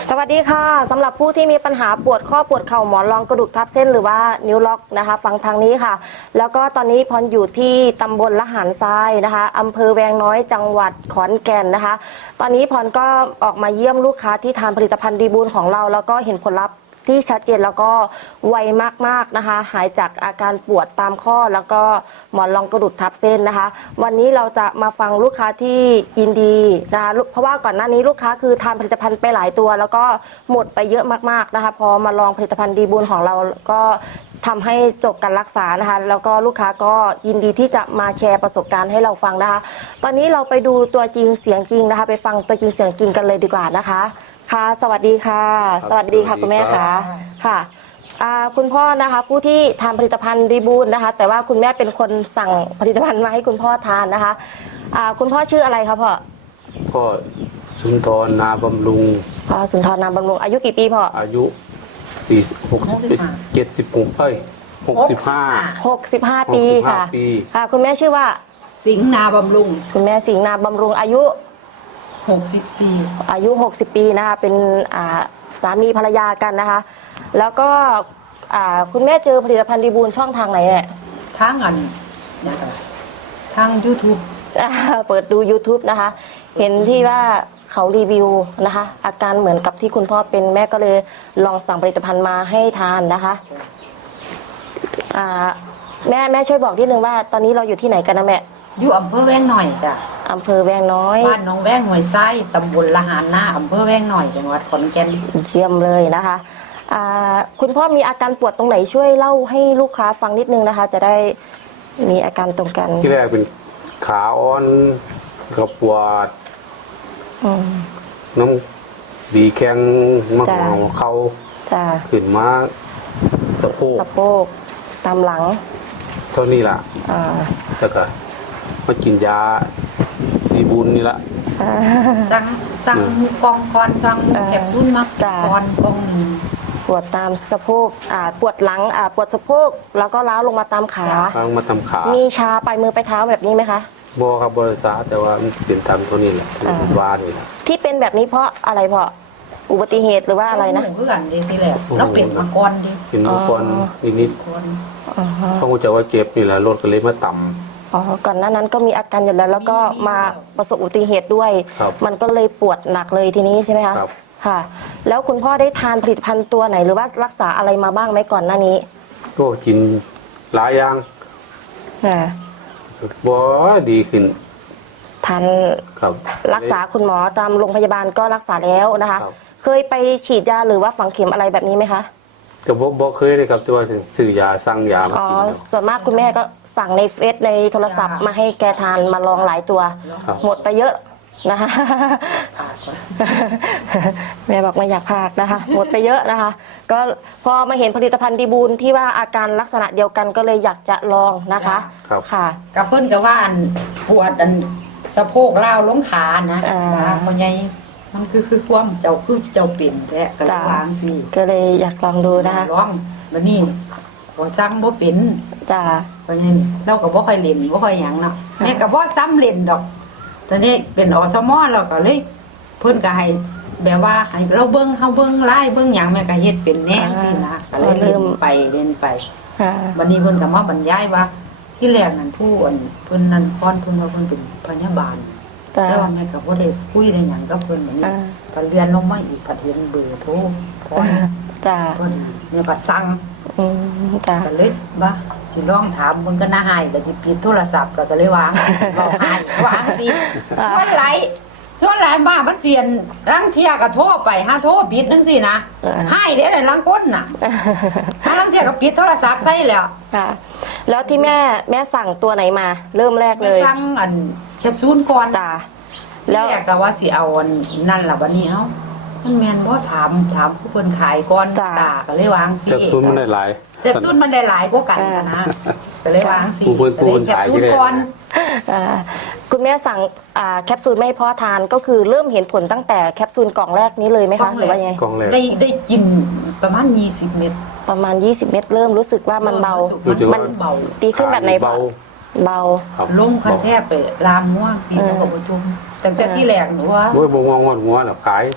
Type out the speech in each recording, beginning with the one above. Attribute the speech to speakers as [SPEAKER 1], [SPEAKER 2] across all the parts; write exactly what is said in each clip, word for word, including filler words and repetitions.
[SPEAKER 1] สวัสดีค่ะสำหรับผู้ที่มีปัญหาปวดข้อปวดเข่าหมอนรองกระดูกทับเส้นหรือว่านิ้วล็อกนะคะฟังทางนี้ค่ะแล้วก็ตอนนี้พรอยู่ที่ตำบลละหารทรายนะคะอำเภอแวงน้อยจังหวัดขอนแก่นนะคะตอนนี้พรก็ออกมาเยี่ยมลูกค้าที่ทานผลิตภัณฑ์ดีบูลของเราแล้วก็เห็นผลลัพธ์ที่ชัดเจนแล้วก็ไวมากๆนะคะหายจากอาการปวดตามข้อแล้วก็หมอนรองกระดูกทับเส้นนะคะวันนี้เราจะมาฟังลูกค้าที่ยินดีนะคะเพราะว่าก่อนหน้านี้ลูกค้าคือทานผลิตภัณฑ์ไปหลายตัวแล้วก็หมดไปเยอะมากๆนะคะพอมาลองผลิตภัณฑ์ดีบูลของเราก็ทำให้จบการรักษานะคะแล้วก็ลูกค้าก็ยินดีที่จะมาแชร์ประสบการณ์ให้เราฟังนะคะตอนนี้เราไปดูตัวจริงเสียงจริงนะคะไปฟังตัวจริงเสียงจริงกันเลยดีกว่านะคะค่ะสวัสดีค่ะสวัสดีค่ะคุณแม่ค่ะค่ะคุณพ่อนะคะผู้ที่ทานผลิตภัณฑ์ดีบูลนะคะแต่ว่าคุณแม่เป็นคนสั่งผลิตภัณฑ์มาให้คุณพ่อทานนะคะคุณพ่อชื่ออะไรคะพ่อ
[SPEAKER 2] พ่อสุนทรนาบำรุง
[SPEAKER 1] พ่อสุนทรนาบำรุงอายุกี่ปีพ่อ
[SPEAKER 2] อายุสี่หกสิบเจ็ดสิบหกเอ้ยหกสิบห้า
[SPEAKER 1] หกสิบห้าปีค่ะค่ะคุณแม่ชื่อว่า
[SPEAKER 3] สิงห์นาบำรุง
[SPEAKER 1] คุณแม่สิงห์นาบำรุงอายุ
[SPEAKER 3] หกสิบปี
[SPEAKER 1] อายุหกสิบปีนะคะเป็นสามีภรรยากันนะคะแล้วก็คุณแม่เจอผลิตภัณฑ์ดีบูลช่องทางไหนแม่
[SPEAKER 3] ทางอันทาง ยูทูบ
[SPEAKER 1] เปิดดู ยูทูบ นะคะเห็นที่ว่าเขารีวิวนะคะอาการเหมือนกับที่คุณพ่อเป็นแม่ก็เลยลองสั่งผลิตภัณฑ์มาให้ทานนะคะแม่แม่ช่วยบอกนิดนึงว่าตอนนี้เราอยู่ที่ไหนกันนะแม่
[SPEAKER 3] อยู่อำเภอแวงหน่อยจ้ะ
[SPEAKER 1] อำเภอแวงน้อย
[SPEAKER 3] บ้านน้องแวงหน่วยไส้ตำบลละหารนาอำเภอแวงหน่อยจังหวัดขอนแก่น
[SPEAKER 1] เยี่ยมเลยนะคะคุณพ่อมีอาการปวดตรงไหนช่วยเล่าให้ลูกค้าฟังนิดนึงนะคะจะได้มีอาการตรงกัน
[SPEAKER 2] ที่แรกเป็นขาอ่อนกระปวดน้ำบีแข็งมะเมาเขาขึ้นมาสะโพก
[SPEAKER 1] สะโพกตามหลัง
[SPEAKER 2] เท่านี้ล่ะแล้วก็มากินยาดีบุญนี่ละ
[SPEAKER 3] สั่งสั่งกองคอนสั่งแคปซูลมาคอนกอง
[SPEAKER 1] ปวดตามสะโพกอ่าปวดหลังอ่าปวดสะโพกแล้วก็ล้าวลงมาตามขา
[SPEAKER 2] ล้าวมาตามขา
[SPEAKER 1] มีชาไปมือไปเท้าแบบนี้ไหมคะ
[SPEAKER 2] บอครับบริษัทแต่ว่ามันเป็นทำตัวนี้แหละเป็นวานนี่แหละ
[SPEAKER 1] ที่เป็นแบบนี้เพราะอะไรเพราะอุบัติเหตุหรือว่าอะไรนะ
[SPEAKER 3] เพื่อนดีทีแรกแล้วเป็นมาก่อนดิ
[SPEAKER 2] เป็นมาก่อนนิดนิดเพราะว่าจะว่าเก็บนี่แหละรถก็เลยมาต่ำ
[SPEAKER 1] อ๋อก่อนหน้านั้นก็มีอาการอยู่แล้วแล้วก็มาประสบอุบัติเหตุด้วยมันก็เลยปวดหนักเลยทีนี้ใช่ไหมคะค่ะแล้วคุณพ่อได้ทานผลิตภัณฑ์ตัวไหนหรือว่ารักษาอะไรมาบ้างไหมก่อนหน้านี้
[SPEAKER 2] ก็กินหลายอย่างบ่ดีขึ้น
[SPEAKER 1] ทานรักษาคุณหมอตามโรงพยาบาลก็รักษาแล้วนะคะเคยไปฉีดยาหรือว่าฝังเข็มอะไรแบบนี้ไหมคะ
[SPEAKER 2] ก็บ่บ่เคยเลยครับตัวซื้อยาสั่งยามา
[SPEAKER 1] กินส่วนมากคุณแม่ก็สั่งในเฟซในโทรศัพท์มาให้แกทานมาลองหลายตัวหมดไปเยอะนะคะแม่บอกไม่อยากพากนะคะหมดไปเยอะนะคะก็พอมาเห็นผลิตภัณฑ์ดีบูลที่ว่าอาการลักษณะเดียวกันก็เลยอยากจะลองนะคะค่ะ
[SPEAKER 3] กับเพิ่นก็ว่าอันปวดอันสะโพกล้าวลงขานะมันใหญ่มันคือคือความเจ้าคือเจ้าเปลี่ยนแท้ก็เลยวางสิ
[SPEAKER 1] ก็เลยอยากลองดูนะคะ
[SPEAKER 3] ลองแล้วนี่พอสั่งบ่เป็น
[SPEAKER 1] จ้า
[SPEAKER 3] เพราะงั้นเราก็บ่ค่อยเล่นบ่ค่อยหยังเนาะแม่ก็บ่ซ้ำเล่นดอกตอนนี้เป็นอสมเราก็เลยเพิ่นก็ให้แบบว่าให้เราเบิ่งเฮาเบิ่งไล่เบิ่งหยังแม่ก็เฮ็ดเป็นแน่สินะก็เลยเริ่มไปเล่นไปวันนี้เพิ่นก็มาบรรยายว่าที่แรกนั่นผู้อันเพิ่นนั่นพรเพิ่นว่าเพิ่นเป็นพยาบาลแล้วแม่ก็บ่ได้คุยได้หยังกับเพิ่นบัดนี้พอเรียนลงมาอีกก็เห็นเบอร์โทรพร
[SPEAKER 1] จ้า
[SPEAKER 3] เพิ่นแม่ก็สั่ง
[SPEAKER 1] อืมจ้า
[SPEAKER 3] ก็เลยว่าสิลองถามเพิ่นก็น่าหายก็สิปิดโทรศัพท์ก็เลยวางบ่หายวางสิส่วนหลายส่วนหลายบ้ามันเสียนลังเที่ยก็โทรไปหาโทรปิดจังซี่นะหายเด้อลังคนน่ะถ้าลังเที่ยก็ปิดโทรศัพท์ใส่แล้ว
[SPEAKER 1] ค่ะแล้วที่แม่แม่สั่งตัวไหนมาเริ่มแรกเลย
[SPEAKER 3] สั่งอันแคปซูลก่อน
[SPEAKER 1] จ้า
[SPEAKER 3] แล้วแรกก็ว่าสิเอาอันนั่นล่ะวันนี้เฮามันแม่นบ่ถามถามผู้เพิ่นขายก่อนตาก็เลยวางสิ
[SPEAKER 2] แคปซูลมันได้หลาย
[SPEAKER 3] แคปซูลมันได้หลายกว่ากันนะก็เลยวางสิแคปซูลก่อน
[SPEAKER 1] คุณแม่สั่งแคปซูลไม่พอทานก็คือเริ่มเห็นผลตั้งแต่แคปซูลกล่องแรกนี้เลยไหมคะหรือว่ายังไง
[SPEAKER 3] ได้ได้กินประมาณยี่สิบเม็ด
[SPEAKER 1] ประมาณยี่สิบเม็ดเริ่มรู้สึกว่ามันเบา
[SPEAKER 3] มันเบา
[SPEAKER 1] ดีขึ้นแบบไหนเบาเบา
[SPEAKER 3] ลงคันแทบไปลามหัวสีแล้วก็ประชุมแต่แต่ที่แรกหนูว่า
[SPEAKER 2] โอ้ยบ่งงอนหัวหรอกขาย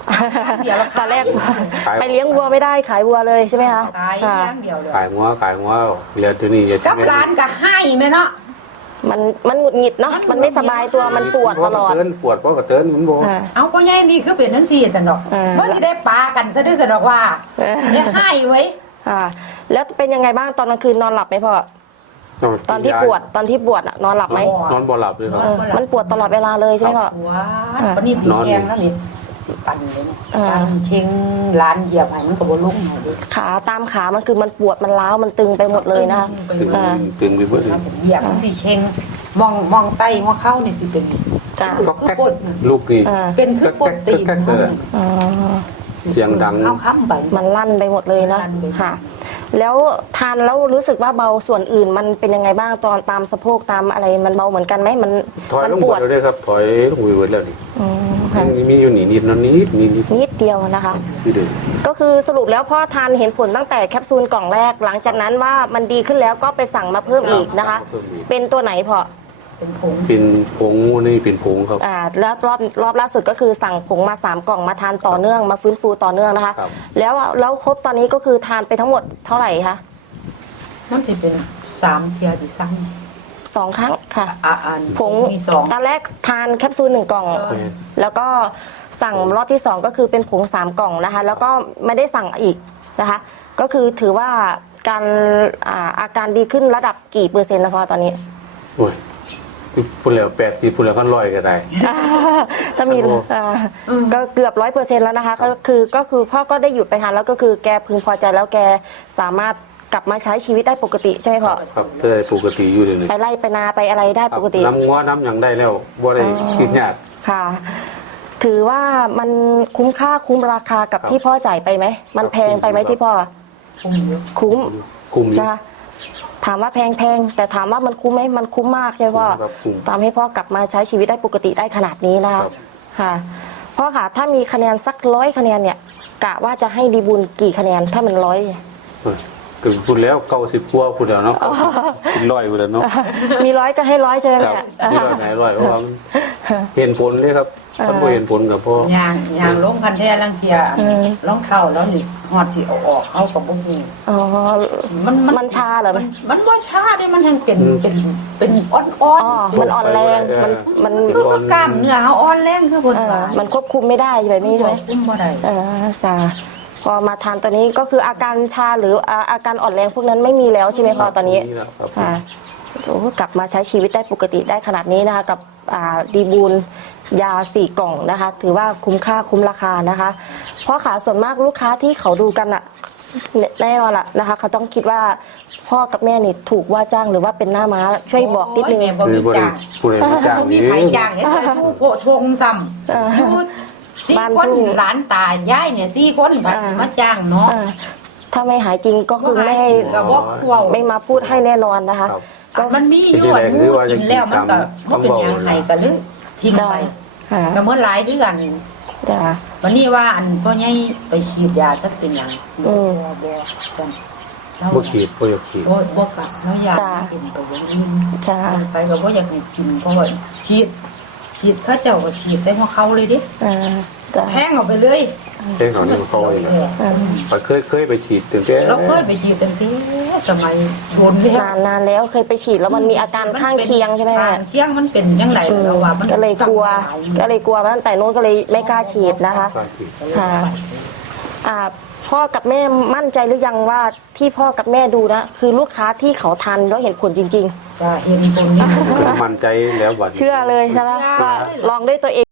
[SPEAKER 3] เดี๋ยวเรา
[SPEAKER 1] ตอนแรก
[SPEAKER 2] ขาย
[SPEAKER 1] ไปเลี้ยงวัวไม่ได้ขายวัวเลยใช่ไหมคะ
[SPEAKER 3] ขาย
[SPEAKER 1] ค่ะ
[SPEAKER 3] อย่างเดียวเลย
[SPEAKER 2] ขายงัวขายงัวเรียนที่นี่จะ
[SPEAKER 3] กับร้านก็ให้แม่เนาะ
[SPEAKER 1] มันมันหงุดหงิดเนาะมันไม่สบายตัวมันปวดตลอด
[SPEAKER 2] เตือนปวดเพราะกระเตือนมันบอก
[SPEAKER 1] อ่า
[SPEAKER 3] เอาก็ยังนี่คือเป็นทั้งสี่สันดอก
[SPEAKER 1] เออ
[SPEAKER 3] เมื่อที่ได้ปลากันซะด้วยสันดอกว่า
[SPEAKER 1] เออ
[SPEAKER 3] เนี่ยให้ไว้
[SPEAKER 1] อ่าแล้วเป็นยังไงบ้างตอนกลางคืนนอนหลับไหมพ่อตอนที่ปวดตอนที่ปวดอะนอนหลับไหม
[SPEAKER 2] นอนบ่หลับเลยครับ
[SPEAKER 1] เออมันปวดตลอดเวลาเลยใช่ไหมพ่อ
[SPEAKER 3] หัววันนี้ผีแกงแล้วนี่สิปันเลยเนี่ย
[SPEAKER 1] อ่า
[SPEAKER 3] การเชิงร้านเหยียบให้มันก็บ่ลงหน่อยดิ
[SPEAKER 1] ขาตามขามันคือมันปวดมันร้าวมันตึงไปหมดเลยนะคะ
[SPEAKER 2] ตึง
[SPEAKER 1] อ่า
[SPEAKER 2] ตึงไปเบิดเลย
[SPEAKER 3] เหยียบมันสิเชิงมองมองไตมองเข้านี่สิเป็น
[SPEAKER 1] จ้ะ
[SPEAKER 2] ก็แก๊กลูกนี่
[SPEAKER 1] อ่า
[SPEAKER 3] เป็นคือปกติ
[SPEAKER 2] แก๊กๆเลย
[SPEAKER 1] อ๋อ
[SPEAKER 2] เสียงดัง
[SPEAKER 3] เอาค้ำไป
[SPEAKER 1] มันลั่นไปหมดเลยนะ
[SPEAKER 3] ลั่นไปหมด
[SPEAKER 1] ค่ะ แล้วทานแล้วรู้สึกว่าเบาส่วนอื่นมันเป็นยังไงบ้างตอนตามสะโพกตามอะไรมันเบาเหมือนกันไหมมัน
[SPEAKER 2] ถอย
[SPEAKER 1] มั
[SPEAKER 2] ลง
[SPEAKER 1] ป
[SPEAKER 2] หม
[SPEAKER 1] ว
[SPEAKER 2] ด
[SPEAKER 1] ด
[SPEAKER 2] เลยครับถอยลงไปเบิดแล้วนี่
[SPEAKER 1] อืมค่ะ
[SPEAKER 2] ยังมีอยู่นี่นิดนอนนิดนิดนิด
[SPEAKER 1] นิดเดียวนะคะ
[SPEAKER 2] ที่เดิม
[SPEAKER 1] ก็คือสรุปแล้วพ่อทานเห็นผลตั้งแต่แคปซูลกล่องแรก หลังจากนั้นว่ามันดีขึ้นแล้วก็ไปสั่งมาเพิ่มอีกนะคะ
[SPEAKER 2] เพิ่มอีก
[SPEAKER 1] เป็นตัวไหนพอ
[SPEAKER 3] เป็นผง
[SPEAKER 2] เป็นผงนี่เป็นผงครับ
[SPEAKER 1] อ่าแล้วรอบรอบล่าสุดก็คือสั่งผงมาสามกล่องมาทานต่อเนื่องมาฟื้นฟูต่อเนื่องนะคะ
[SPEAKER 2] ครับ
[SPEAKER 1] แล้วแล้วครบตอนนี้ก็คือทานไปทั้งหมดเท่าไหร่คะ
[SPEAKER 3] มันสิเป็นสามเทียดิซ้
[SPEAKER 1] สองครั้งค่ะ
[SPEAKER 3] ำอ่าอัน
[SPEAKER 1] ผง
[SPEAKER 3] มีสอง
[SPEAKER 1] ตอนแรกทานแคปซูลหนึ่งกล่อง
[SPEAKER 3] เออ
[SPEAKER 1] แล้วก็สั่งรอบที่สองก็คือเป็นผงสามกล่องนะคะ แล้วก็ไม่ได้สั่งอีกนะคะ ก็คือถือว่าการอ่าอาการดีขึ้นระดับกี่เปอร์เซ็นต์นะพอตอนนี้
[SPEAKER 2] โอ้ยพูดแล้วแปดสิบพูดแล้วก็ร้อยก็ได้
[SPEAKER 1] ถ้ามี
[SPEAKER 2] โอ้
[SPEAKER 1] อ่าก็เกือบร้อยเปอร์เซ็นต์แล้วนะคะก็คือก็คือพ่อก็ได้หยุดไปทานแล้วก็คือแกพึงพอใจแล้วแกสามารถกลับมาใช้ชีวิตได้ปกติใช่ไหมพ่อ
[SPEAKER 2] ครับเธอปกติอยู่เลยนี่
[SPEAKER 1] ไปไล่ไปนาไปอะไรได้ปกติ
[SPEAKER 2] น้ำงัวน้ำหยังได้แล้วบ่ได้คิดยาก
[SPEAKER 1] ค่ะ ถือว่ามันคุ้มค่าคุ้มราคากับ
[SPEAKER 2] ครับ
[SPEAKER 1] ที่พ่อจ่ายไปไหมมันแพงไปไหมที่พ่อ
[SPEAKER 3] ผงเยอะ
[SPEAKER 1] คุ้ม
[SPEAKER 2] คุมอยู่
[SPEAKER 1] นะคะถามว่าแพงแพงแต่ถามว่ามันคุ้มไหมมันคุ้มมากใช่ไหมพ่อ
[SPEAKER 2] ครับคุ้ม
[SPEAKER 1] ทำให้พ่อกลับมาใช้ชีวิตได้ปกติได้ขนาดนี้นะ
[SPEAKER 2] ครั
[SPEAKER 1] คะ
[SPEAKER 2] บ
[SPEAKER 1] ค่ะพ่อค่ะถ้ามีคะแนนสักร้อยคะแนนเนี่ยกะว่าจะให้ดีบุญกี่คะแนนถ้ามันร้อย
[SPEAKER 2] เออก็พูดแล้วเก้าสิบกว่าพูดแล้วเนาะเป็นร้อยพูดแล้วเนาะ
[SPEAKER 1] มีร้อยก็ให้ร้อยใช่ไหม
[SPEAKER 2] ครับ
[SPEAKER 1] แม่
[SPEAKER 2] นี่ร้อยไหนร้อยเพราะว่ามันเห็นผลเลยครับถ้าบ่เห็นผลกับพ่อย
[SPEAKER 3] างยางลงพันแท้ลังเทียรองเท้าแล้วนี่หอดสิเอาออกเอากับบ่ฮู้
[SPEAKER 1] อ๋อ
[SPEAKER 3] มัน
[SPEAKER 1] มันชาเหรอ
[SPEAKER 3] มันมันบ่ชาเด้มันทั้งเป็นเป็นเป็นอ่อน
[SPEAKER 1] อ๋อมันอ่อนแรงมันมัน
[SPEAKER 3] ๆคือว่ากล้ามเนื้อเฮาอ่อนแรงคือเพิ่น
[SPEAKER 1] เออ
[SPEAKER 3] ว่า
[SPEAKER 1] มันควบคุมไม่ได้แบบนี้ใช่ไหม
[SPEAKER 3] คุมบ่ได้
[SPEAKER 1] เออจ้าพอมาทานตัวนี้ก็คืออาการชาหรืออาอาการอ่อนแรงพวกนั้นไม่มีแล้วใช่ไหมพ่อตอนนี้
[SPEAKER 2] แหละครับ
[SPEAKER 1] ค่ะโอ้กลับมาใช้ชีวิตได้ปกติได้ขนาดนี้นะคะกับอ่าดีบูลยาสี่กล่องนะคะ ถือว่าคุ้มค่าคุ้มราคานะคะเพราะขาส่วนมากลูกค้าที่เขาดูกันอะแน่นอนละนะคะ เขาต้องคิดว่าพ่อกับแม่นี่ถูกว่าจ้างหรือว่าเป็นหน้าม้าช่วยบอกนิดนึง
[SPEAKER 3] โยแม่บ่
[SPEAKER 2] คือ
[SPEAKER 3] มี
[SPEAKER 2] บ่ได้
[SPEAKER 3] จ้าง
[SPEAKER 2] ผู้ใดบ่จ้าง
[SPEAKER 3] บ่มี
[SPEAKER 2] นี่
[SPEAKER 3] ไผจ้างเฮ็ดให้ผู้โพทงซ้ำ
[SPEAKER 1] เออ
[SPEAKER 3] อยู่สี่
[SPEAKER 1] บ้าน
[SPEAKER 3] คน
[SPEAKER 1] ทุ่ง
[SPEAKER 3] หลานตายายเนี่ยสี่คนบัดสิมาจ้างเนาะ
[SPEAKER 1] อ่าถ้าไม่หายจริงก็คือไม่ให้
[SPEAKER 3] ก็บ่เว้า
[SPEAKER 1] ไม่มาพูดให้แน่นอนนะคะ
[SPEAKER 2] ครับ
[SPEAKER 3] ก็มันมีอยู่อันหมูกินแล้วมันก็บ่เป็นหยังไห้ก็เลยทิ้ง
[SPEAKER 1] ได้
[SPEAKER 3] ไป
[SPEAKER 1] ค่ะ
[SPEAKER 3] ก็เหมือนหลายคือกัน
[SPEAKER 1] จ้ะ
[SPEAKER 3] วันนี้ว่าอันพ่อใหญ่ไปฉีดยาซักเป็นหยัง
[SPEAKER 1] อืม
[SPEAKER 3] บ่บ่จังเรา
[SPEAKER 2] บ่ฉีดบ่อยากฉีด
[SPEAKER 3] บ่บ่กะแล้วยา
[SPEAKER 1] จ้ะ
[SPEAKER 3] กินตัวอย่างนี้
[SPEAKER 1] จ้ะ
[SPEAKER 3] ไปก็บ่อยากให้กินเพราะว่าฉีดฉีดเขาเจ้าก็ฉีดใส่หัวเขาเลยดิ
[SPEAKER 1] อ่าจ้ะ
[SPEAKER 3] แทงออกไปเลย
[SPEAKER 2] แค่เขานี่มันโตเอง
[SPEAKER 1] อืม
[SPEAKER 2] ไปเคยเคยไปฉีดตั้งแต่
[SPEAKER 3] เราเคยไปฉีดตั้งแต่สมัยโดนแล้ว
[SPEAKER 1] นานนานแล้วเคยไปฉีดแล้วมันมีอาการข้างเคียงใช่ไหมแม่
[SPEAKER 3] ข้างเคียงมันเป็นยังไง
[SPEAKER 1] อืม
[SPEAKER 3] เราว่ามัน
[SPEAKER 1] ก็เลยกลัว
[SPEAKER 3] หาย
[SPEAKER 1] ก็เลยกลัวมาตั้งแต่นู้นก็เลยไม่กล้าฉีดนะคะ
[SPEAKER 2] การฉีด
[SPEAKER 1] ค่ะ อ่าพ่อกับแม่มั่นใจหรือยังว่าที่พ่อกับแม่ดูนะคือลูกค้าที่เขาทานแล้วเห็นผลจริง
[SPEAKER 3] ก็เห็นผลนี่
[SPEAKER 2] มั่นใจแล้วบัดนี้
[SPEAKER 1] ๆ เชื่อเลยใช่ไหมว่าลองด้วยตัวเอง